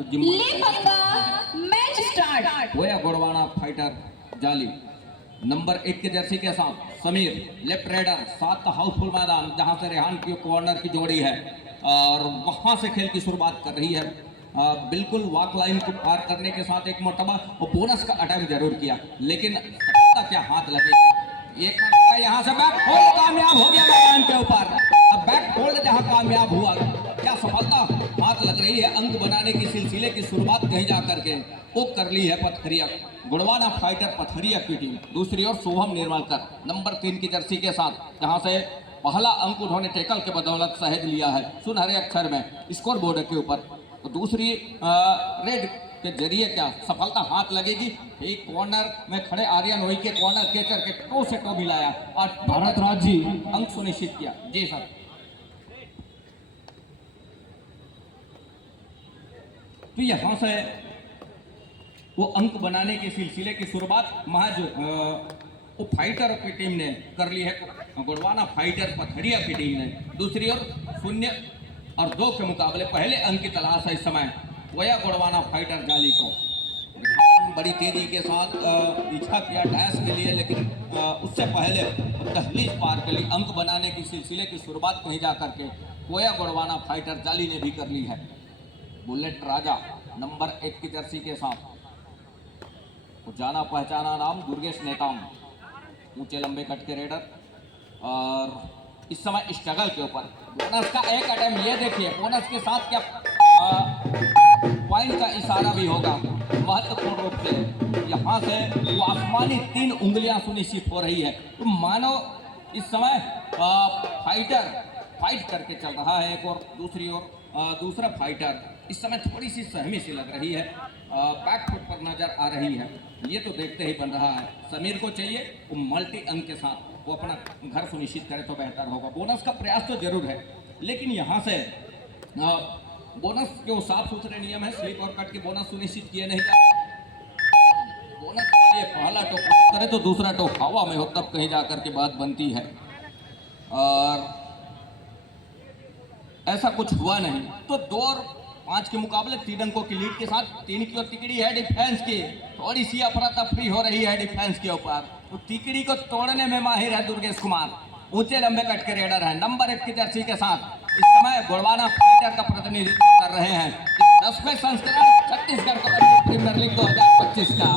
Match start. होया Gondwana fighter जाली number 1 के जर्सी के साथ समीर लेफ्ट राइडर, 7 का हाउसफुल मैदान जहां से रेहान की कॉर्नर की जोड़ी है और वहां से खेल की शुरुआत कर रही है। बिल्कुल वॉक लाइन को पार करने के साथ एक मरतबा और बोनस का अटेम्प्ट जरूर किया, लेकिन सफलता क्या हाथ लगे। एक मरतबा यहां से बैक होल्ड कामयाब हो गया मैदान के ऊपर। अब बैक होल्ड जहां कामयाब हुआ, क्या सफलता हाथ लग रही है। अंक बनाने की सिलसिले की शुरुआत कहीं जा करके वो कर ली है पथरिया गुड़वाना फाइटर पथरिया की टीम। दूसरी ओर शुभम निर्मलकर नंबर 3 की जर्सी के साथ, जहां से पहला अंक उन्होंने टैकल के बदौलत सहेज लिया है सुनहरे अक्षर में स्कोर बोर्ड के ऊपर। तो दूसरी रेड के जरिए क्या सफलता हाथ लगेगी। एक कॉर्नर में खड़े आर्यन वही के कॉर्नर के करके टो से टो मिलाया और भारत राज्य अंक सुनिश्चित किया। जी सर। तो यहां से वो अंक बनाने के सिलसिले की शुरुआत महज वो फाइटर की टीम ने कर ली है, गुड़वाना फाइटर पथरिया की टीम ने। दूसरी ओर 0-2 के मुकाबले पहले अंक की तलाश है इस समय वया गुड़वाना फाइटर जाली को। बड़ी तेजी के साथ पीछा किया डैश के लिए, लेकिन उससे पहले दहलीज पार के लिए अंक बनाने की सिलसिले की शुरुआत कहीं जा करके कोया गुड़वाना फाइटर जाली ने भी कर ली है। बुलेट राजा नंबर 1 की जर्सी के साथ तो जाना पहचाना नाम दुर्गेश नेताम, ऊंचे लंबे कट के रेडर। और इस समय स्ट्रगल के ऊपर बोनस का एक अटेम्प्ट, ये देखिए बोनस के साथ क्या पॉइंट का इशारा भी होगा महत्वपूर्ण रूप से। यहाँ से वो आसमानी 3 उंगलियां सुनिश्चित हो रही है। तो मानो इस समय फाइटर फाइट करके चल रहा है एक और दूसरी ओर दूसरा फाइटर इस समय थोड़ी सी सहमी सी लग रही है, बैक फुट पर नजर आ रही है। ये तो देखते ही बन रहा है समीर को चाहिए वो मल्टी अंक के साथ वो अपना घर सुनिश्चित करे तो बेहतर होगा। बोनस का प्रयास तो जरूर है, लेकिन यहाँ से बोनस के वो साफ सुथरे नियम है, स्लिप और कट के बोनस सुनिश्चित किए नहीं जाते। बोनस के लिए पहला टोक करे तो दूसरा टोक हवा में हो तब कहीं जाकर के बात बनती है, और ऐसा कुछ हुआ नहीं। तो 2 और 5 के मुकाबले 3 अंकों की लीड के साथ 3 की और तिकड़ी है डिफेंस की। थोड़ी सी अफरा तफरी हो रही है डिफेंस के ऊपर। तो तिकड़ी को तोड़ने में माहिर है दुर्गेश कुमार, ऊंचे लंबे कट के रेडर है नंबर 1 की जर्सी के साथ। इस समय गुड़वाना फाइटर का प्रतिनिधित्व कर रहे हैं 10वें संस्करण छत्तीसगढ़ कबड्डी प्रीमियर लीग 2025 का।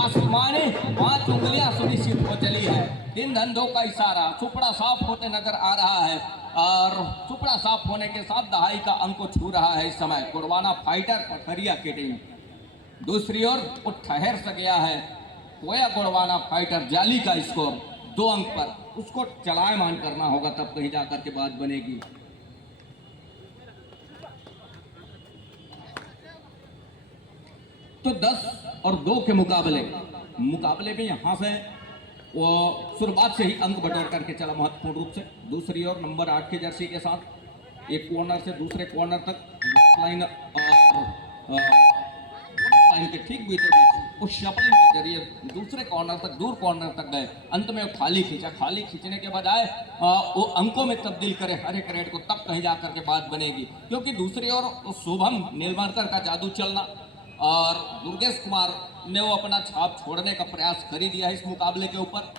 आसमानी 5 उंगलियां सुनिश्चित हो चली है। 3 धंधों का इशारा सुपड़ा साफ होते नजर आ रहा है, और सुपड़ा साफ होने के साथ दहाई का अंक को छू रहा है इस समय गुड़वाना फाइटर पथरिया की टीम। दूसरी ओर वो ठहर सा गया है कोया गुड़वाना फाइटर जाली का स्कोर 2 अंक पर, उसको चलायमान करना होगा तब कहीं जाकर के बात बनेगी। तो 10 और 2 के मुकाबले में यहां से वो शुरुआत से ही अंक बटोर करके चला महत्वपूर्ण रूप से। दूसरी ओर नंबर 8 की जर्सी के साथ एक कॉर्नर से दूसरे कॉर्नर तक लाइन के ठीक बीचों बीच उस शफलिंग के जरिए दूसरे कॉर्नर तक दूर कॉर्नर तक गए। अंत में वो खाली खींचने के बजाय वो अंकों में तब्दील करे हर एक रेड को, तब कहीं जाकर के बात बनेगी। क्योंकि दूसरी ओर शुभम निर्मलकर का जादू चलना और दुर्गेश कुमार ने वो अपना छाप छोड़ने का प्रयास कर ही दिया है इस मुकाबले के ऊपर।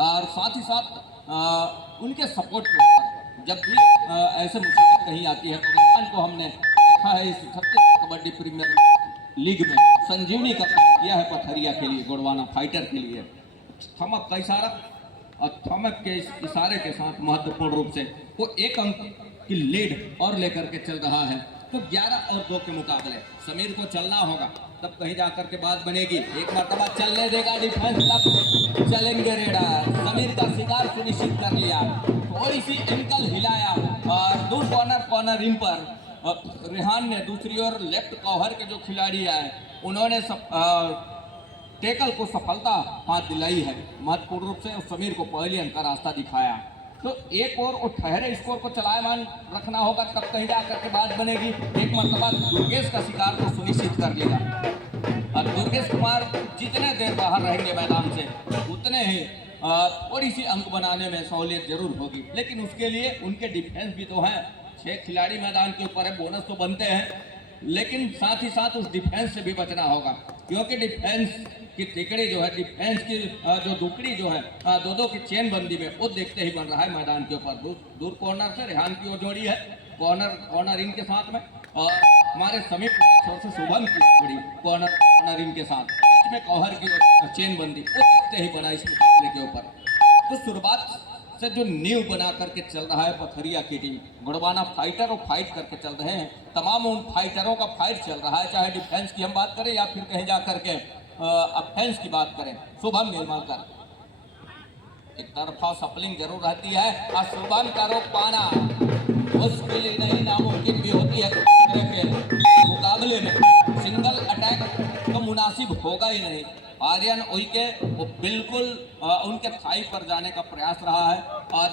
और साथ ही साथ उनके सपोर्ट के ऊपर जब भी ऐसे मुसीबत कहीं आती है तो रेहान को हमने देखा है इस छत्तीसगढ़ कबड्डी प्रीमियर लीग में संजीवनी का काम किया है पथरिया के लिए, गुड़वाना फाइटर के लिए। थमक का इशारा और थमक के इस इशारे के साथ महत्वपूर्ण रूप से वो 1 अंक की लीड और लेकर के चल रहा है। तो 11 और 2 के मुकाबले समीर को चलना होगा तब कहीं जाकर के बात बनेगी। एक मरतबा चलने देगा डिफेंस, तब चलेंगे रेडर। समीर का शिकार सुनिश्चित कर लिया, थोड़ी सी एंकल हिलाया और दूर कॉर्नर रिम पर रेहान ने। दूसरी ओर लेफ्ट कवर के जो खिलाड़ी है उन्होंने टेकल को सफलता हाथ दिलाई है महत्वपूर्ण रूप से, और समीर को पहले अंक का रास्ता दिखाया। तो एक और ठहरे स्कोर को चलायमान रखना होगा तब कहीं जाकर के बात बनेगी। एक मरतबा दुर्गेश का शिकार को सुनिश्चित कर लिया, और दुर्गेश कुमार जितने देर बाहर रहेंगे मैदान से उतने ही थोड़ी सी अंक बनाने में सहूलियत जरूर होगी। लेकिन उसके लिए उनके डिफेंस भी तो हैं, 6 खिलाड़ी मैदान के ऊपर है, बोनस तो बनते हैं। लेकिन साथ ही साथ उस डिफेंस से भी बचना होगा, क्योंकि डिफेंस की तिकड़ी जो है, डिफेंस की जो दुकड़ी जो है, दो दो की चेन बंदी में, वो देखते ही बन रहा है मैदान के ऊपर। दूर कॉर्नर से रेहान की ओर जोड़ी है, कॉर्नर इन के साथ में, और हमारे समीप छोर से शुभम की जोड़ी कॉर्नर इन के साथ, बीच में कौहर की ओर चेन बंदी, वो देखते ही बना इस मुकाबले के ऊपर। तो शुरुआत से जो नींव बना करके चल रहा है पथरिया की टीम, गुड़वाना फाइटर और फाइट करके चल रहे हैं। तमाम उन फाइटरों का फाइट चल रहा है, चाहे डिफेंस की हम बात करें या फिर कहीं जा करके अफेंस की बात करें। शुभम निर्मलकर एक तरफा सपलिंग जरूर रहती है, और शुभम का रोक पाना मुश्किल ही नहीं नामुमकिन भी होती है। तरह के मुकाबले में सिंगल अटैक तो मुनासिब होगा ही नहीं। आर्यन उइके वो बिल्कुल उनके थाई पर जाने का प्रयास रहा है, और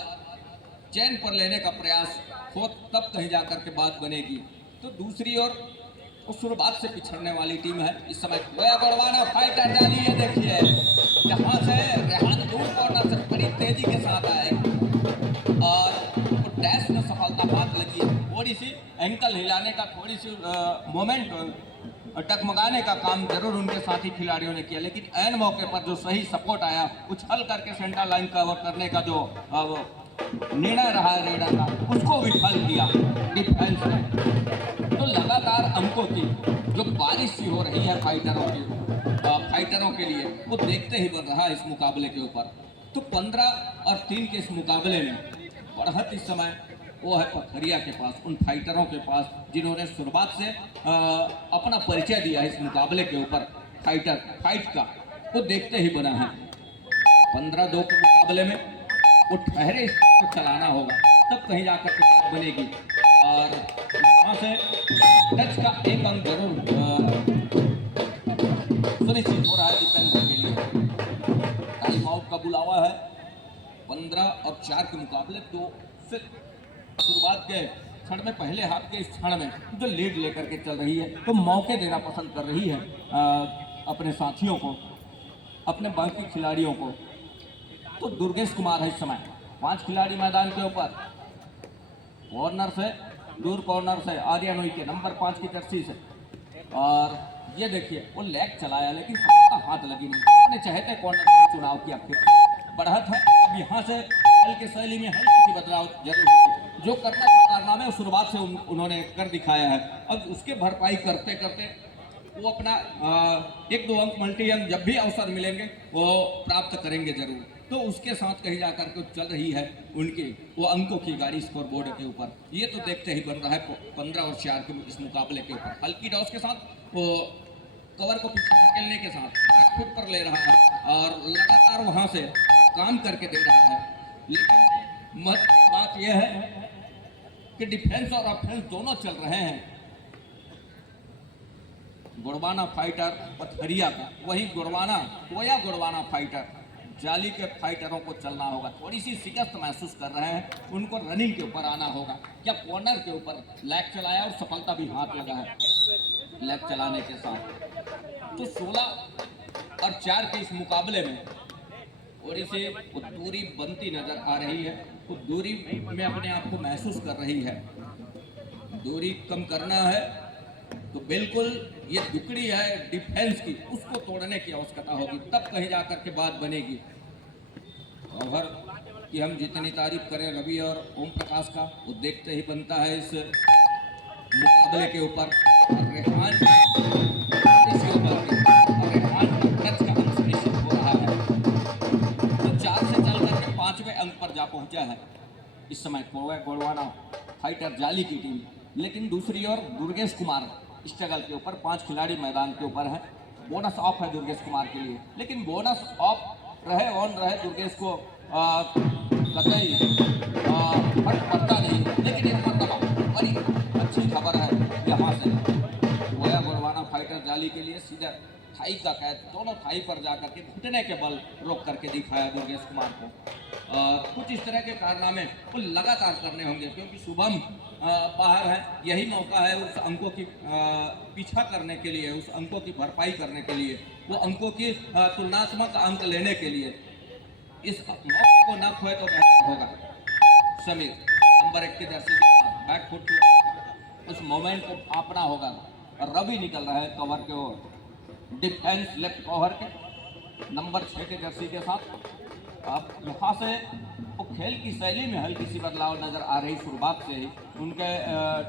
चैन पर लेने का प्रयास हो, तब कहीं जाकर के बात बनेगी। तो दूसरी ओर उस शुरुआत से पिछड़ने वाली टीम है इस समय। गोया गढ़वाना फाइटर डाली है, देखिए जहां से रेहान दूर कॉर्नर से बड़ी तेजी के साथ आए, और वो डैश में सफलता हाथ लगी। थोड़ी सी एंकल हिलाने का, थोड़ी सी मोमेंट टकमगाने का काम जरूर उनके साथी खिलाड़ियों ने किया, लेकिन ऐन मौके पर जो सही सपोर्ट आया, उछल करके सेंटर लाइन कवर करने का जो निर्णय रहा है रेडर का, उसको विफल किया डिफेंस ने। तो लगातार अंकों की जो बारिश सी हो रही है फाइटरों के लिए, वो देखते ही बन रहा है इस मुकाबले के ऊपर। तो 15 और 3 के इस मुकाबले में बढ़त इस समय वो है पथरिया के पास, उन फाइटरों के पास जिन्होंने शुरुआत से अपना परिचय दिया है इस मुकाबले के ऊपर। फाइट का वो देखते ही बना है। 15-2 के मुकाबले में वो ठहरे इसको चलाना होगा, तब कहीं जाकर के बात बनेगी। और वहाँ से टच का एक अंक जरूर सुनिश्चित हो रहा है डिफेंस के लिए। टाइम आउट का बुलावा है 15 और 4 के मुकाबले। तो फिर शुरुआत के क्षण में, पहले हाथ के इस क्षण में जो लीड लेकर के चल रही है, तो मौके देना पसंद कर रही है अपने साथियों को, अपने बाकी खिलाड़ियों को। तो दुर्गेश कुमार है इस समय, 5 खिलाड़ी मैदान के ऊपर। कॉर्नर से, दूर कॉर्नर से आर्यन उइके नंबर 5 की जर्सी से, और ये देखिए वो लेग चलाया, लेकिन हाथ लगी नहीं। अपने चहेते कॉर्नर का चुनाव किया, फिर बढ़त है। अब यहाँ से हल्की शैली में हल्की सी बदलाव जरूर है, जो करना कारनामे शुरुआत से उन्होंने कर दिखाया है। अब उसके भरपाई करते करते वो अपना 1-2 अंक, मल्टी अंक जब भी अवसर मिलेंगे वो प्राप्त करेंगे जरूर। तो उसके साथ कहीं जाकर के चल रही है उनकी वो अंकों की गाड़ी स्कोर बोर्ड के ऊपर। ये तो देखते ही बन रहा है 15 और 4 के इस मुकाबले के ऊपर। हल्की टॉस के साथ वो कवर को पीछे धकेलने के साथ खुद पर ले रहा है, और लगातार वहाँ से काम करके दे रहा है। लेकिन महत्वपूर्ण बात यह है कि डिफेंस और ऑफेंस दोनों चल रहे हैं। गुड़वाना फाइटर पथरिया का, वही गुड़वाना फाइटर जाली के फाइटरों को चलना होगा। थोड़ी सी शिकस्त महसूस कर रहे हैं, उनको रनिंग के ऊपर आना होगा। क्या कॉर्नर के ऊपर लेग चलाया और सफलता भी हाथ लगा है लेग चलाने के साथ। तो 16 और 4 के इस मुकाबले में थोड़ी सी दूरी बनती नजर आ रही है। तो दूरी में अपने आप को महसूस कर रही है। दूरी कम करना है तो बिल्कुल ये दुकड़ी है डिफेंस की, उसको तोड़ने की आवश्यकता होगी, तब कहीं जाकर के बात बनेगी। और कि हम जितनी तारीफ करें रवि और ओम प्रकाश का, वो देखते ही बनता है इस मुकाबले के ऊपर। रेहान इसी ओवर में रेहान टच का अंक सुनिश्चित हो रहा है। तो 4 से चल करके 5वें अंक पर जा पहुंचा है इस समय गोड़वाना फाइटर जाली की टीम। लेकिन दूसरी ओर दुर्गेश कुमार स्ट्रगल के ऊपर, 5 खिलाड़ी मैदान के ऊपर है। बोनस ऑफ है दुर्गेश कुमार के लिए, लेकिन बोनस ऑफ रहे ऑन रहे दुर्गेश को कतई फर्क पड़ता नहीं। लेकिन इस मरतबा बड़ी अच्छी खबर है यहाँ से गोया गुड़वाना फाइटर जाली के लिए सीधा थाई का कैच, दोनों थाई पर जाकर के घुटने के बल रोक करके दिखाया दुर्गेश कुमार को। कुछ इस तरह के कारनामे वो लगातार करने होंगे, क्योंकि शुभम बाहर है। यही मौका है उस अंकों की पीछा करने के लिए, उस अंकों की भरपाई करने के लिए, वो अंकों की तुलनात्मक अंक लेने के लिए। इस मौके को न खोए तो बेहतर होगा। समीर नंबर 1 की जर्सी के साथ बैक फुट उस मोमेंट को भापना होगा। रवि निकल रहा है कवर के ओर, डिफेंस लेफ्ट कवर के नंबर 6 के जर्सी के साथ। अब यहाँ से वो खेल की शैली में हल्की सी बदलाव नज़र आ रही शुरुआत से ही। उनके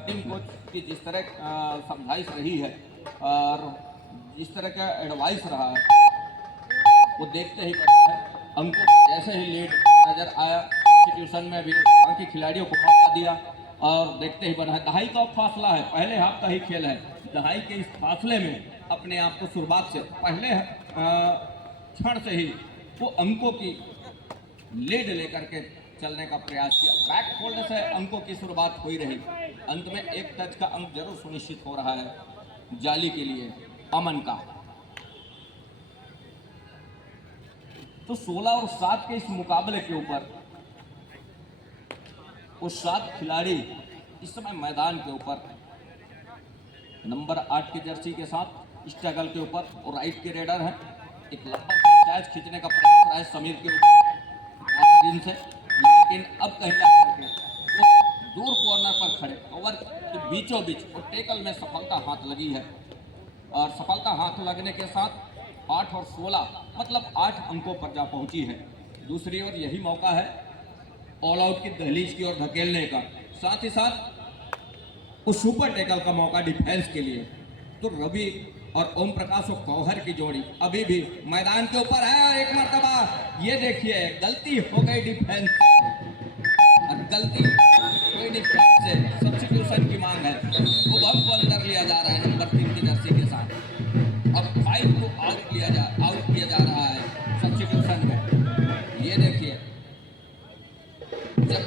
टीम कोच की जिस तरह समझाइश रही है और जिस तरह का एडवाइस रहा है वो देखते ही पड़ता है। अंकों जैसे ही लीड नज़र आया सिचुएशन में भी बाकी खिलाड़ियों को मौका दिया और देखते ही बना है। दहाई का फासला है, पहले हाफ का ही खेल है। दहाई के इस फासले में अपने आप को शुरुआत से पहले क्षण से ही वो अंकों की लीड लेकर के चलने का प्रयास किया। बैक फोल्ड से अंकों की शुरुआत हो ही रही। अंत में एक टच का अंक जरूर सुनिश्चित हो रहा है जाली के लिए अमन का। तो 16 और 7 के इस मुकाबले के ऊपर वो 7 खिलाड़ी इस समय मैदान के ऊपर नंबर 8 की जर्सी के साथ स्ट्रगल के ऊपर और राइट के रेडर है। एक लंबा कैच खींचने का प्रयास रहा है समीर के ऊपर से, लेकिन अब कहीं जाकर के दूर कॉर्नर पर खड़े कवर के बीचों बीच और टेकल में सफलता हाथ लगी है। और सफलता हाथ लगने के साथ 8 और 16 मतलब 8 अंकों पर जा पहुंची है। दूसरी ओर यही मौका है ऑल आउट की दहलीज की ओर धकेलने का, साथ ही साथ उस सुपर टेकल का मौका डिफेंस के लिए। तो रवि और ओम प्रकाश और कौहर की जोड़ी अभी भी मैदान के ऊपर है। और एक मर्तबा ये देखिए गलती हो गई डिफेंस और गलती कोई डिफेंस से सब्स्टिट्यूशन की मांग है। वो बहुत को अंदर लिया जा रहा है नंबर 3 की जर्सी के साथ। अब 5 को आउट किया जा रहा है सब्स्टिट्यूशन में। ये देखिए जब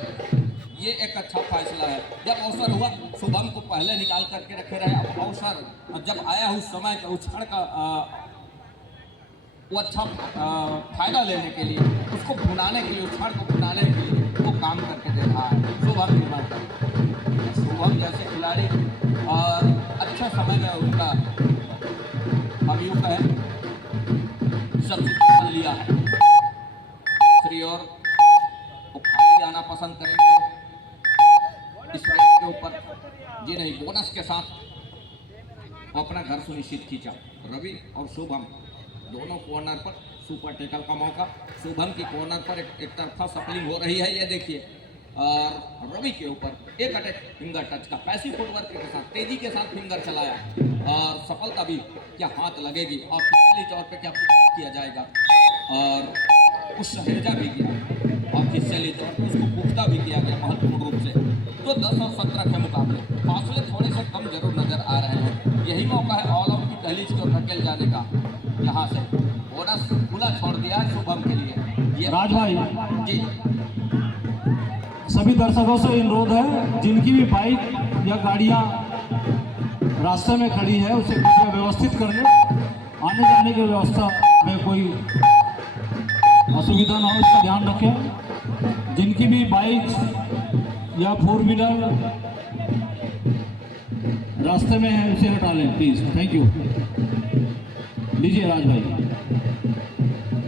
ये एक अच्छा फैसला है। जब अवसर हुआ शुभम को पहले निकाल करके रखे रहे। अब अवसर जब आया उस समय का उस क्षण का वो अच्छा फायदा लेने के लिए, उसको भुनाने के लिए, उस क्षण को भुनाने के लिए वो काम करके दे रहा है शुभम निर्माण। शुभम जैसे खिलाड़ी और अच्छे समय में उनका हम यूँ कहें सब्स्टिट्यूशन लिया है। दूसरी ओर वो खाली आना पसंद करेंगे इस रेस के ऊपर। जी नहीं, बोनस के साथ वो अपना घर सुनिश्चित खींचा। रवि और शुभम दोनों कॉर्नर पर सुपर टेकल का मौका। शुभम की कॉर्नर पर एक तरफा सफलिंग हो रही है, ये देखिए। और रवि के ऊपर एक अटैक फिंगर टच का पैसिव फुटवर्क के साथ तेजी के साथ फिंगर चलाया और सफलता भी क्या हाथ लगेगी और ऑफिशियली तौर पे क्या किया जाएगा और उस सहेजा भी किया ऑफिशियली तौर पर, उसको पुख्ता भी किया गया महत्वपूर्ण रूप से। तो 10 और 17 के मुकाबले फासले थोड़े से कम जरूर नजर आ रहे हैं। यही मौका है ऑल आउट की दहलीज की ओर धकेल जाने का। यहाँ से बोनस खुला छोड़ दिया शुभम के लिए। ये राज भाई जी सभी दर्शकों से अनुरोध है जिनकी भी बाइक या गाड़ियां रास्ते में खड़ी है उसे कृपया व्यवस्थित कर ले। आने जाने की व्यवस्था में कोई असुविधा ना हो इसका ध्यान रखें। जिनकी भी बाइक या 4 व्हीलर रास्ते में है उसे हटा लें प्लीज। Thank you. लीजिए राज भाई।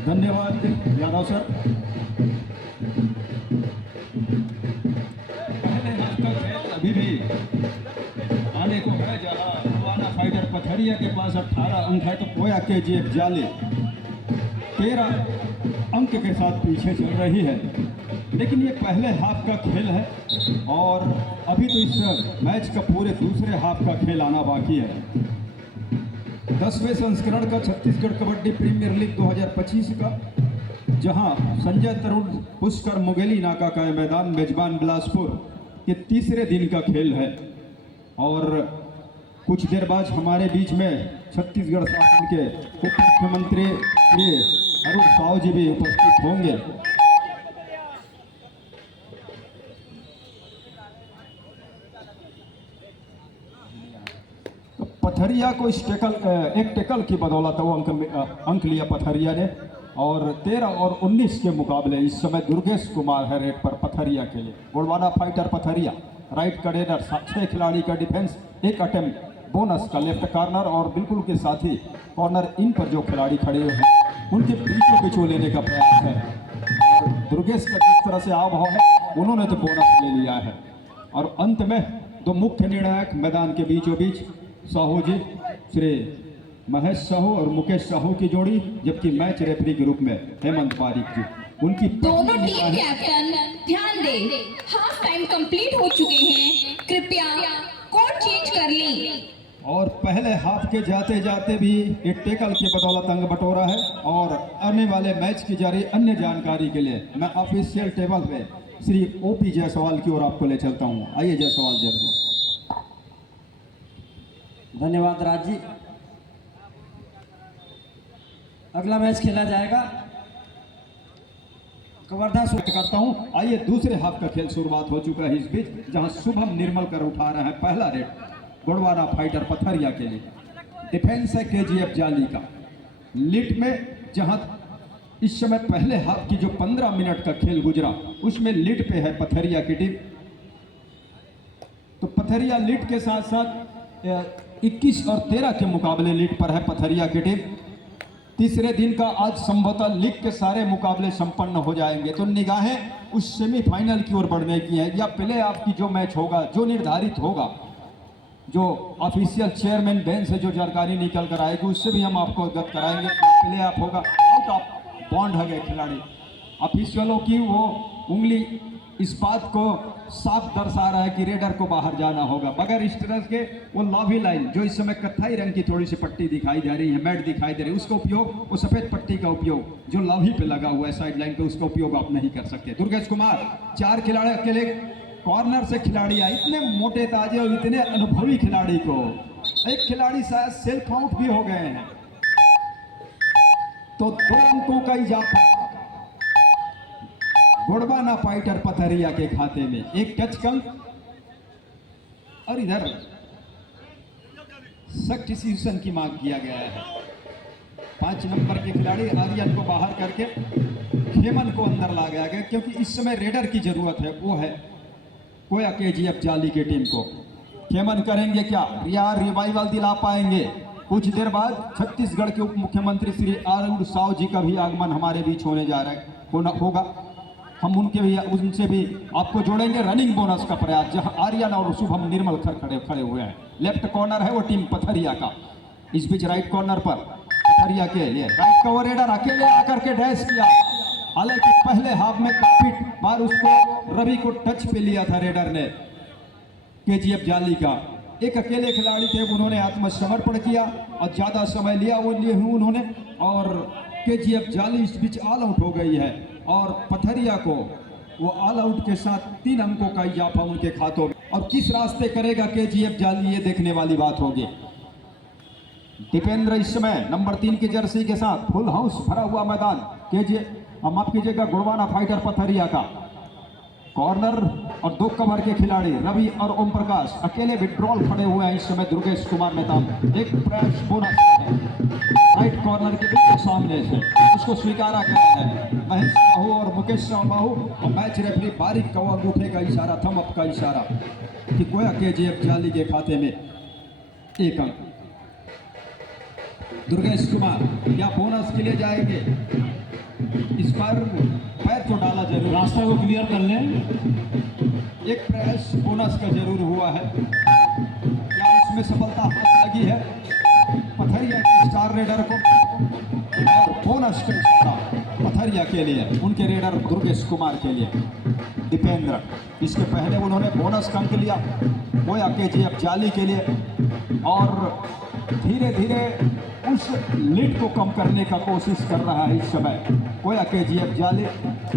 धन्यवाद यादव सर। पहले हाथ का खेल अभी भी आने को है जहाँ रुआना फाइटर पथरिया के पास 18 अंक है तो पोया KGF जाले 13 अंक के साथ पीछे चल रही है। लेकिन ये पहले हाफ का खेल है और अभी तो इस मैच का पूरे दूसरे हाफ का खेल आना बाकी है। 10वें संस्करण का छत्तीसगढ़ कबड्डी प्रीमियर लीग 2025 का, जहां संजय तरुण पुष्कर मुगेली नाका का मैदान मेजबान बिलासपुर के तीसरे दिन का खेल है। और कुछ देर बाद हमारे बीच में छत्तीसगढ़ शासन के उप मुख्यमंत्री श्री अरुण साव जी भी उपस्थित होंगे। तो पथरिया को इस एक टेकल की बदौलत वो अंक लिया पथरिया ने। और 13 और 19 के मुकाबले इस समय दुर्गेश कुमार है रेड पर पथरिया के लिए। गोड़वाना फाइटर पथरिया राइट करेनर 6 खिलाड़ी का डिफेंस, एक अटेम्प्ट बोनस का लेफ्ट कॉर्नर और बिल्कुल के साथ ही कॉर्नर इन पर जो खिलाड़ी खड़े हुए हैं उनके बीचों बीचों लेने का प्रयास है। और दुर्गेश का जिस तरह से आभाव है उन्होंने तो बोनस ले लिया है। और अंत में दो मुख्य निर्णायक मैदान के बीचों बीच साहू जी, श्री महेश साहू और मुकेश साहू की जोड़ी, जबकि मैच रेफरी के रूप में हेमंत पारिक जी। उनकी दोनों टीम कैप्टन ध्यान दें, हाफ टाइम कंप्लीट हो चुके हैं, कृपया कोर्ट चेंज कर लें। और पहले हाफ के जाते जाते भी एक टेकल के बदौलत अंक बटोरा है। और आने वाले मैच की जारी अन्य जानकारी के लिए मैं ऑफिशियल टेबल पे श्री ओपी जायसवाल की ओर आपको ले चलता हूँ। आइए जायसवाल जी। धन्यवाद राज जी। अगला मैच खेला जाएगा कवर्धा करता हूं। आइए दूसरे हाफ का खेल शुरुआत हो चुका है इस बीच, जहां शुभम निर्मल कर उठा रहे हैं पहला रेड गुड़वाना फाइटर पथरिया के लिए। डिफेंस है केजीएफ जाली का लीड में, जहां इस समय पहले हाफ की जो 15 मिनट का खेल गुजरा उसमें लीड पे है पथरिया की टीम। तो पथरिया लीड के साथ साथ 21 और 13 के मुकाबले लीड पर है पथरिया की टीम। तीसरे दिन का आज संभवतः लीग के सारे मुकाबले संपन्न हो जाएंगे, तो निगाहें उस सेमीफाइनल की ओर बढ़ने की है, या प्ले ऑफ की जो मैच होगा, जो निर्धारित होगा, जो ऑफिशियल चेयरमैन बेंच से जो जानकारी निकल कर आएगी उससे भी हम आपको अवगत कराएंगे। प्ले ऑफ होगा, आउट ऑफ बॉन्ड है गए खिलाड़ी। ऑफिशियलों की वो उंगली इस बात को साफ दर्शा रहा है कि रेडर को बाहर जाना होगा। बगैर इस तरह के वो लॉबी लाइन जो इस समय कत्थई रंग की थोड़ी सी पट्टी दिखाई दे रही है, मैट दिखाई दे रही है, उसका उपयोग, वो सफेद पट्टी का उपयोग जो लॉबी पे लगा हुआ है साइड लाइन पे, उसका उपयोग आप नहीं कर सकते। दुर्गेश कुमार 4 खिलाड़ी अकेले कॉर्नर से खिलाड़ी आए, इतने मोटे ताजे और इतने अनुभवी खिलाड़ी को एक खिलाड़ी शायद सेल्फ आउट भी हो गए हैं, तो 2 अंकों का इजाफा गुड़वाना फाइटर पथरिया के खाते में। एक टच कम, और इधर सब्स्टिट्यूशन की मांग किया गया है। 5 नंबर के खिलाड़ी आर्यन को बाहर करके खेमन को अंदर ला गया गया, क्योंकि इस समय रेडर की जरूरत है, वो है कोया केजीएफ जाली की टीम को। खेमन करेंगे क्या, या रिवाइवल दिला पाएंगे? कुछ देर बाद छत्तीसगढ़ के उप मुख्यमंत्री श्री आरूढ़ साव जी का भी आगमन हमारे बीच होने जा रहा है, होगा। हम उनसे भी आपको जोड़ेंगे। रनिंग बोनस का प्रयास, जहां आर्यन और शुभम निर्मल खड़े हुए हैं। लेफ्ट कॉर्नर है वो टीम पथरिया का। इस बीच राइट कॉर्नर पर पथरिया के लिए राइट का वो रेडर अकेले आकर के डैश किया, हालांकि पहले हाफ में काफी बार उसको रवि को टच पे लिया था रेडर ने केजीएफ जाली का। एक अकेले खिलाड़ी थे, उन्होंने आत्मसमर्पण किया और ज्यादा समय लिया उन्होंने, और केजीएफ जाली इस बीच ऑल आउट हो गई है। और पथरिया को वो ऑल आउट के साथ 3 अंकों का इजाफा उनके खातों में। और किस रास्ते करेगा केजीएफ जाली, ये देखने वाली बात होगी। दीपेंद्र इस समय नंबर 3 की जर्सी के साथ फुल हाउस भरा हुआ मैदान केजीएफ, माफ कीजिएगा, गुड़वाना फाइटर पथरिया का। कॉर्नर और 2 कवर के खिलाड़ी रवि और ओम प्रकाश अकेले विड्रॉल खड़े हुए हैं इस समय। दुर्गेश कुमार मैदान एक प्रयास बोनस है राइट कॉर्नर के बिल्कुल सामने से, उसको स्वीकारा गया है। महेश साहू और मुकेश साहू और मैच रेफरी बारीक का अंगूठे का इशारा, थम अप का इशारा कि कोया केजीएफ जाली के खाते में 1 अंक। दुर्गेश कुमार क्या बोनस के लिए जाएंगे? इस पर पैर तो डाला जरूर, रास्ता को क्लियर कर लें। एक प्रयास बोनस का जरूर हुआ है, क्या इसमें सफलता हाथ लगी है पथरिया के स्टार रेडर को? और बोनस का इशारा पथरिया के लिए, उनके रेडर दुर्गेश कुमार के लिए। दीपेंद्र इसके पहले उन्होंने बोनस का अंक लिया कोया केजीएफ जाली के लिए, और धीरे धीरे उस लीड को कम करने का कोशिश कर रहा है इस समय कोया केजीएफ जाली।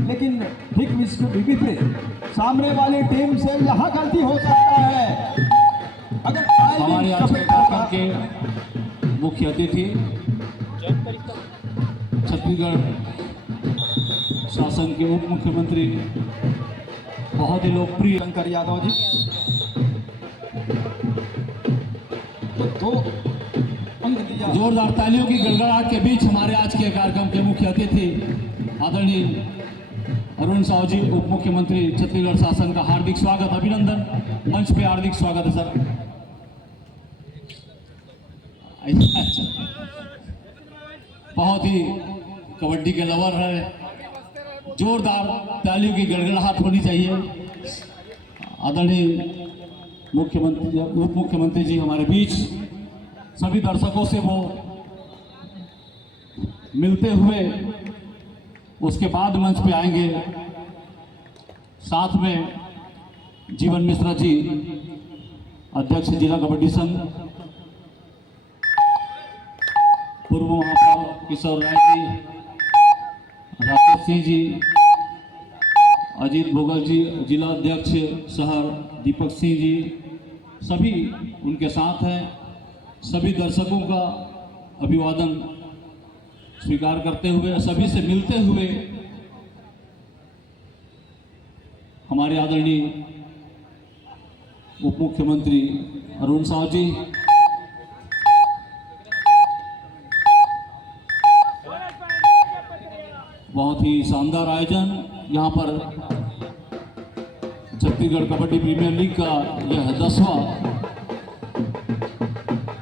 लेकिन ठीक इसके विपरीत सामने वाली टीम से यहाँ गलती हो सकता है। अगर हमारे आज के कार्यक्रम के मुख्य अतिथि छत्तीसगढ़ शासन के उप मुख्यमंत्री, बहुत ही लोकप्रिय शंकर यादव जी, तो 2 अंक दिया। जोरदार तालियों की गड़गड़ाहट के बीच हमारे आज के कार्यक्रम के मुख्य अतिथि आदरणीय अरुण साहू जी, उप मुख्यमंत्री छत्तीसगढ़ शासन का हार्दिक स्वागत, अभिनंदन। मंच पे हार्दिक स्वागत है सर। बहुत ही कबड्डी के लवर है, जोरदार तालियों की गड़गड़ाहट होनी चाहिए। आदरणीय मुख्यमंत्री, उप मुख्यमंत्री जी हमारे बीच सभी दर्शकों से वो मिलते हुए उसके बाद मंच पे आएंगे। साथ में जीवन मिश्रा जी, अध्यक्ष जिला कबड्डी संघ, पूर्व महापौर किशोर राय जी, राकेश सिंह जी, अजीत भोगल जी, जिला अध्यक्ष शहर दीपक सिंह जी, सभी उनके साथ हैं। सभी दर्शकों का अभिवादन स्वीकार करते हुए, सभी से मिलते हुए हमारे आदरणीय उप मुख्यमंत्री अरुण साव जी, बहुत ही शानदार आयोजन। यहाँ पर छत्तीसगढ़ कबड्डी प्रीमियर लीग का यह 10वां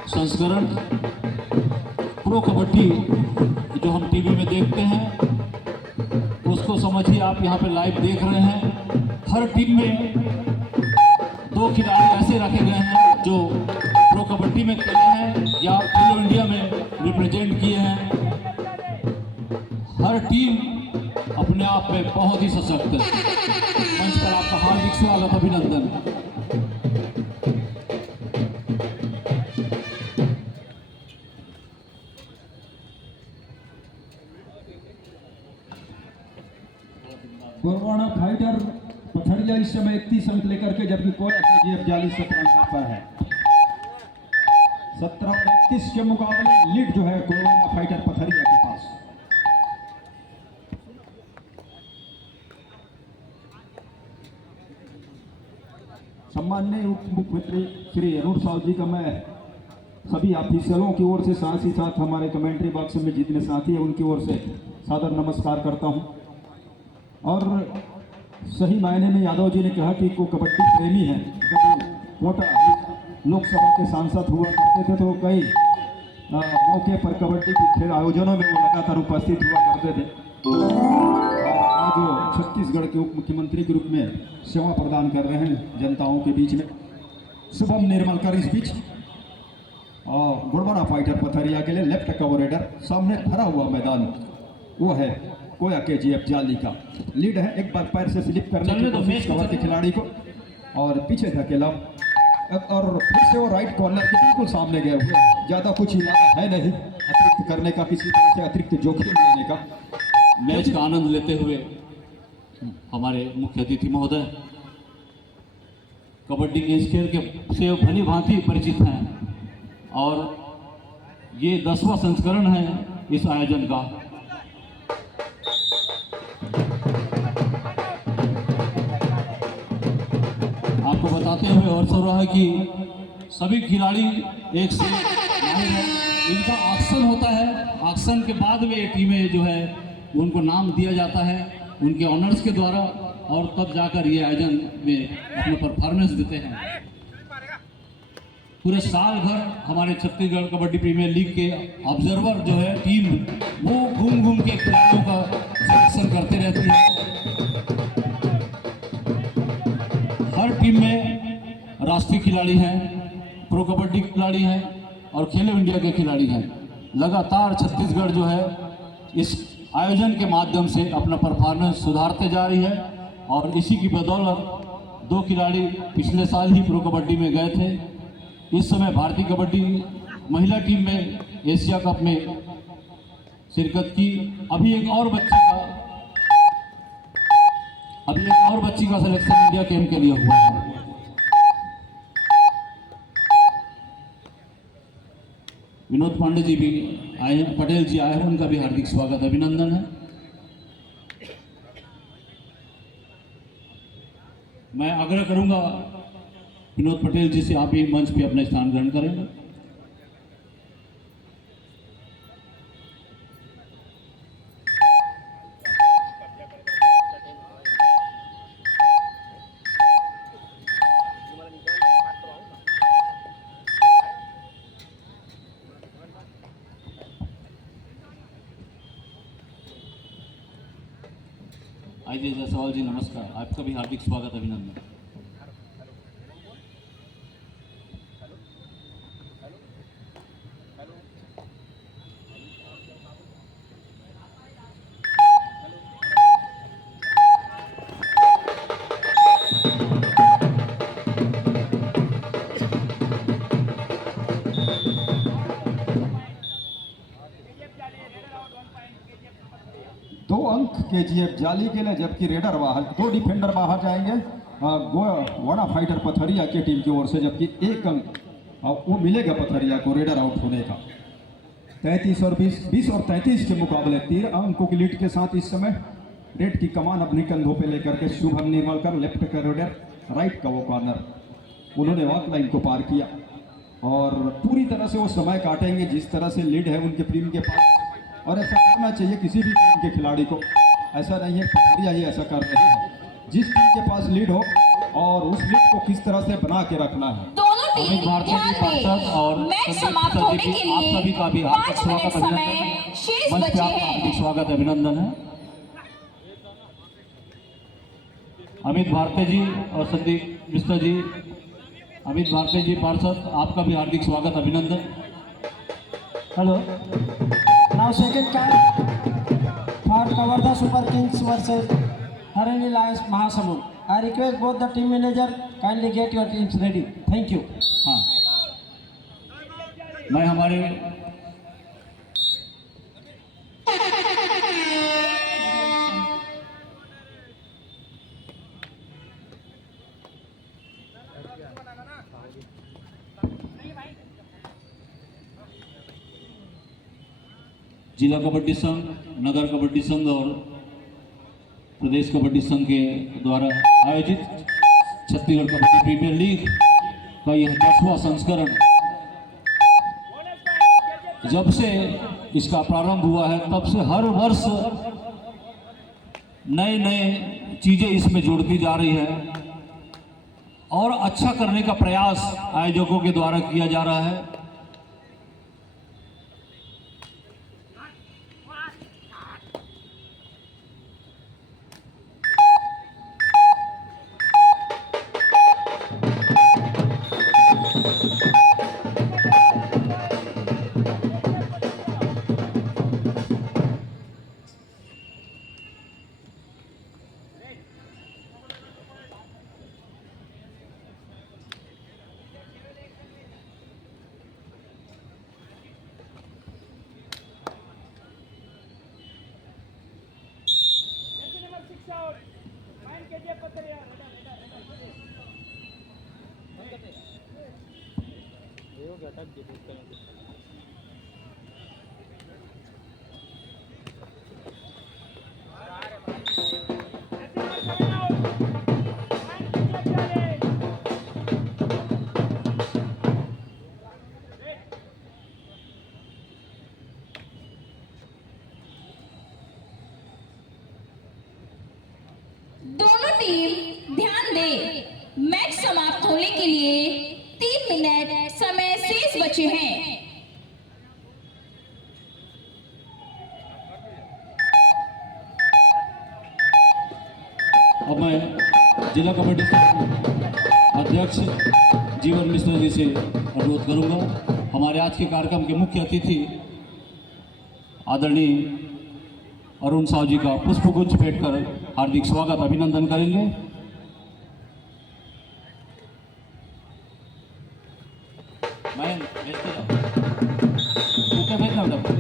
संस्करण। प्रो कबड्डी जो हम टीवी में देखते हैं उसको समझिए आप यहाँ पे लाइव देख रहे हैं। हर टीम में 2 खिलाड़ी ऐसे रखे गए हैं जो प्रो कबड्डी में खेले हैं या खेलो इंडिया में रिप्रेजेंट किए हैं। हर टीम अपने आप में बहुत ही सशक्त है। मंच पर आपका हार्दिक स्वागत, अभिनंदन। गोरवाना फाइटर पथरिया इस समय 31 अंक लेकर के, जबकि कोया KGF जाली 17 अंक पर है। 17 और 31 के मुकाबले लीड जो है गोरवाना फाइटर पथरिया के पास। सम्माननीय उप मुख्यमंत्री श्री अरुण साव जी का मैं सभी ऑफिसरों की ओर से, साथ ही साथ हमारे कमेंट्री बॉक्स में जितने साथी हैं उनकी ओर से सादर नमस्कार करता हूं। और सही मायने में यादव जी ने कहा कि वो कबड्डी प्रेमी है। जब कोटा लोकसभा के सांसद हुआ करते थे तो कई मौके पर कबड्डी के खेल आयोजनों में वो लगातार उपस्थित हुआ करते थे। और आज वो छत्तीसगढ़ के उप मुख्यमंत्री के रूप में सेवा प्रदान कर रहे हैं जनताओं के बीच में। शुभम निर्मलकर इस बीच और गुड़बाना फाइटर पथरिया के लिए लेफ्ट कवरेडर। सामने भरा हुआ मैदान वो है कोया KGF जाली का। लीड है, एक बार पैर से स्लिप करने की कोशिश कवर के खिलाड़ी को और पीछे धकेला और फिर से वो राइट कॉर्नर के बिल्कुल सामने गए हुए। ज़्यादा कुछ इरादा है नहीं अतिरिक्त करने का, किसी तरह से अतिरिक्त जोखिम लेने का। मैच का आनंद लेते हुए हमारे मुख्य अतिथि महोदय कबड्डी के इस खेल के से भली भांति परिचित हैं और ये 10वां संस्करण है इस आयोजन का। आपको बताते हुए और सो रहा है कि सभी खिलाड़ी एक से माहिर है। इनका ऑक्शन होता है, ऑक्शन के बाद में ये टीमें जो है उनको नाम दिया जाता है उनके ऑनर्स के द्वारा और तब जाकर ये आयोजन में अपने परफॉर्मेंस देते हैं। पूरे साल भर हमारे छत्तीसगढ़ कबड्डी प्रीमियर लीग के ऑब्जर्वर जो है टीम वो घूम घूम के खिलाड़ियों का सिलेक्शन करते रहती है। हर टीम में राष्ट्रीय खिलाड़ी हैं, प्रो कबड्डी खिलाड़ी हैं और खेलो इंडिया के खिलाड़ी हैं। लगातार छत्तीसगढ़ जो है इस आयोजन के माध्यम से अपना परफॉर्मेंस सुधारते जा रही है और इसी की बदौलत 2 खिलाड़ी पिछले साल ही प्रो कबड्डी में गए थे। इस समय भारतीय कबड्डी महिला टीम में एशिया कप में शिरकत की। अभी एक और बच्ची का सिलेक्शन इंडिया कैंप के लिए हुआ है। विनोद पांडे जी भी आए हैं, पटेल जी आए हैं, उनका भी हार्दिक स्वागत अभिनंदन है। मैं आग्रह करूंगा विनोद पटेल जी से आप भी मंच पे अपना स्थान ग्रहण करेंगे। आइए जायसवाल जी नमस्कार, आपका भी हार्दिक स्वागत अभिनंदन। 2 अंक केजीएफ जाली के लिए, जबकि रेडर बाहर, 2 डिफेंडर बाहर जाएंगे वाड़ा फाइटर पथरिया की टीम की ओर से, जबकि 1 अंक वो मिलेगा पथरिया को रेडर आउट होने का। 33 और 20 और 33 के मुकाबले 13 अंकों की लीड के साथ इस समय रेड की कमान अपने कंधों पे लेकर के शुभम निर्मलकर, लेफ्ट का रेडर, राइट का वो कॉर्नर, उन्होंने वॉक लाइन को पार किया और पूरी तरह से वो समय काटेंगे जिस तरह से लीड है उनके टीम के पास। और ऐसा करना चाहिए किसी भी टीम के खिलाड़ी को, ऐसा नहीं है पथरिया ही ऐसा कर रही है। जिस टीम के पास लीड हो और उस लीड को किस तरह से बना के रखना है। दोनों टीम अमित भारती ध्यान जी पार्षद और दें, मैच संदीप समाप्त सर होने जी के आप सभी लिए का भी हार्दिक 5 मिनट स्वागत समय अभिनंदन, शेष मंच पे बचे आपका हार्दिक हैं। स्वागत अभिनंदन है। अमित भारती जी और संदीप मिश्रा जी, अमित भारती जी पार्षद, आपका भी हार्दिक स्वागत अभिनंदन। Hello, now second time for Kawardha super Kings versus Haryana Lions Mahasamund. I request both the team manager kindly get your teams ready. Thank you. हाँ, मैं हमारे जिला कबड्डी संघ, नगर कबड्डी संघ और प्रदेश कबड्डी संघ के द्वारा आयोजित छत्तीसगढ़ कबड्डी प्रीमियर लीग का यह 10वां संस्करण, जब से इसका प्रारंभ हुआ है तब से हर वर्ष नए नए चीज़ें इसमें जोड़ती जा रही है और अच्छा करने का प्रयास आयोजकों के द्वारा किया जा रहा है। दोनों टीम ध्यान दें, मैच समाप्त होने के लिए 3 मिनट समय शेष बचे हैं। अब मैं जिला कबड्डी संघ अध्यक्ष जीवन मिश्रा जी से अनुरोध करूंगा, हमारे आज के कार्यक्रम के मुख्य अतिथि आदरणीय अरुण साहू जी का पुष्पगुच्छ भेंट कर हार्दिक स्वागत अभिनंदन करेंगे। मैं भेजते जाऊँ, भेजना बेटा।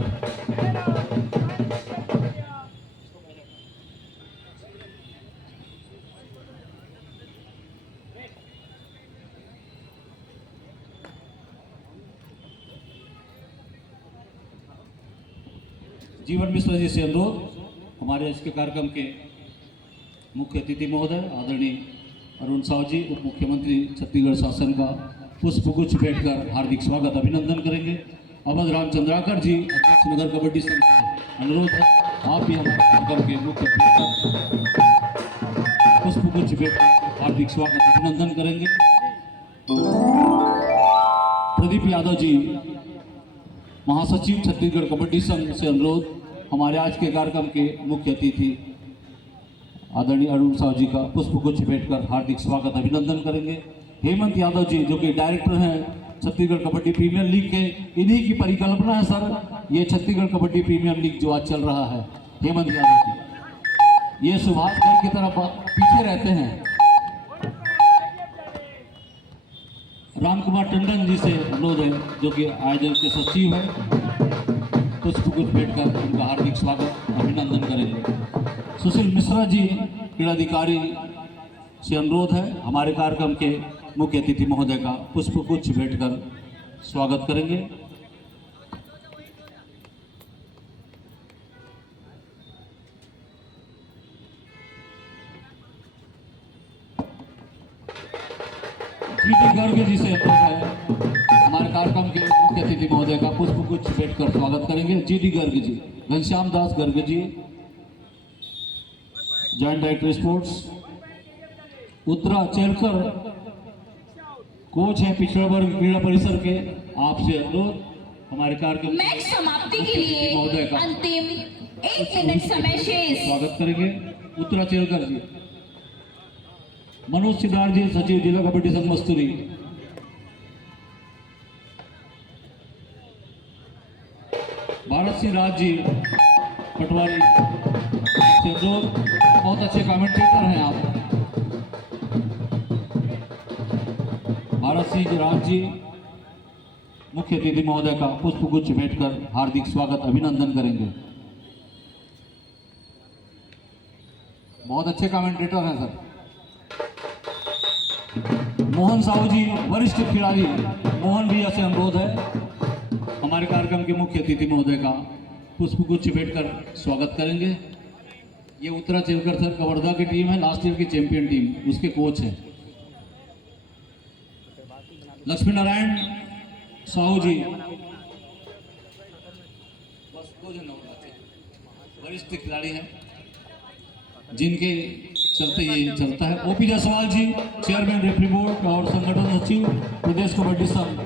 जीवन मिश्रा जी से अनुरोध, हमारे आज के कार्यक्रम के मुख्य अतिथि महोदय आदरणीय अरुण साहू जी, उप मुख्यमंत्री छत्तीसगढ़ शासन का पुष्पगुच्छ भेंट कर हार्दिक स्वागत अभिनंदन करेंगे। अवध राम चंद्राकर जी, अध्यक्ष नगर कबड्डी संघ से अनुरोध है, आप भी हमारे कार्यक्रम के मुख्य अतिथि पुष्पगुच्छ भेंट कर हार्दिक स्वागत अभिनंदन करेंगे। प्रदीप यादव जी, महासचिव छत्तीसगढ़ कबड्डी संघ से अनुरोध, हमारे आज के कार्यक्रम के मुख्य अतिथि आदरणीय अरुण साहू जी का पुष्पगुच्छ भेंट कर हार्दिक स्वागत अभिनंदन करेंगे। हेमंत यादव जी, जो कि डायरेक्टर हैं छत्तीसगढ़ कबड्डी प्रीमियर लीग के, इन्हीं की परिकल्पना है सर ये छत्तीसगढ़ कबड्डी प्रीमियर लीग जो आज चल रहा है। हेमंत यादव जी, ये सुभाष गर्ग की तरफ पीछे रहते हैं। राम कुमार टंडन जी से अनुरोध है, जो कि आयोजक के सचिव हैं, पुष्पगुच्छ भेंट कर उनका हार्दिक स्वागत अभिनंदन करेंगे। सुशील मिश्रा जी क्रीड़ाधिकारी से अनुरोध है हमारे कार्यक्रम के मुख्य अतिथि महोदय का पुष्पगुच्छ भेंट कर स्वागत करेंगे। जीटी गर्ग जी से अनुरोध है हमारे कार्यक्रम के मुख्य अतिथि महोदय का पुष्पगुच्छ भेंट कर स्वागत करेंगे। GT Garg ji, Ghanshyam Das Garg ji, joint director sports. Uttara Chelkar coach है पिछड़ा वर्ग क्रीड़ा परिसर के, आपसे अनुरोध हमारे कार्यक्रम मैच समाप्ति के महोदय लिए का अंतिम 1 मिनट समय शेष। स्वागत करेंगे। उत्तरा चेलकर जी। मनोज सिद्धार जी, सचिव जिला कबड्डी संघ मस्तूरी। भारत सिंह राज जी पटवारी, आपसे अनुरोध, बहुत अच्छे कमेंटेटर हैं आप। भारत सिंह राज जी मुख्य अतिथि महोदय का पुष्पगुच्छ भेंट कर हार्दिक स्वागत अभिनंदन करेंगे। बहुत अच्छे कमेंटेटर हैं सर। मोहन साहू जी वरिष्ठ खिलाड़ी, मोहन भैया से अनुरोध है हमारे कार्यक्रम के मुख्य अतिथि महोदय का पुष्पगुच्छ भेंट कर स्वागत करेंगे। ये उत्तरा चेलकर सर कवर्धा की टीम है, लास्ट ईयर की चैंपियन टीम, उसके कोच हैं। लक्ष्मी नारायण साहू जी, बस 2 जन वरिष्ठ खिलाड़ी हैं जिनके चलते ये चलता है। ओपी जायसवाल जी, चेयरमैन रेफरी बोर्ड और संगठन सचिव प्रदेश कबड्डी संघ।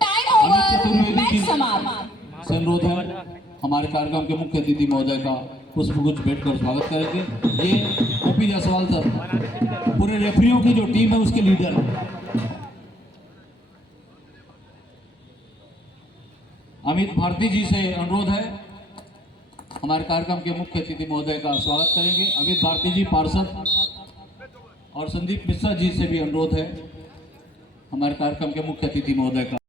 टाइम ओवर, मैच समाप्त। से अनुरोध है हमारे कार्यक्रम के मुख्य अतिथि महोदय का पुष्पगुच्छ भेंट कर स्वागत करेंगे। ये ओपी जायसवाल सर पूरे रेफरियों की जो टीम है उसके लीडर हैं। अमित भारती जी से अनुरोध है हमारे कार्यक्रम के मुख्य अतिथि महोदय का स्वागत करेंगे। अमित भारती जी पार्षद, और संदीप मिश्रा जी से भी अनुरोध है हमारे कार्यक्रम के मुख्य अतिथि महोदय का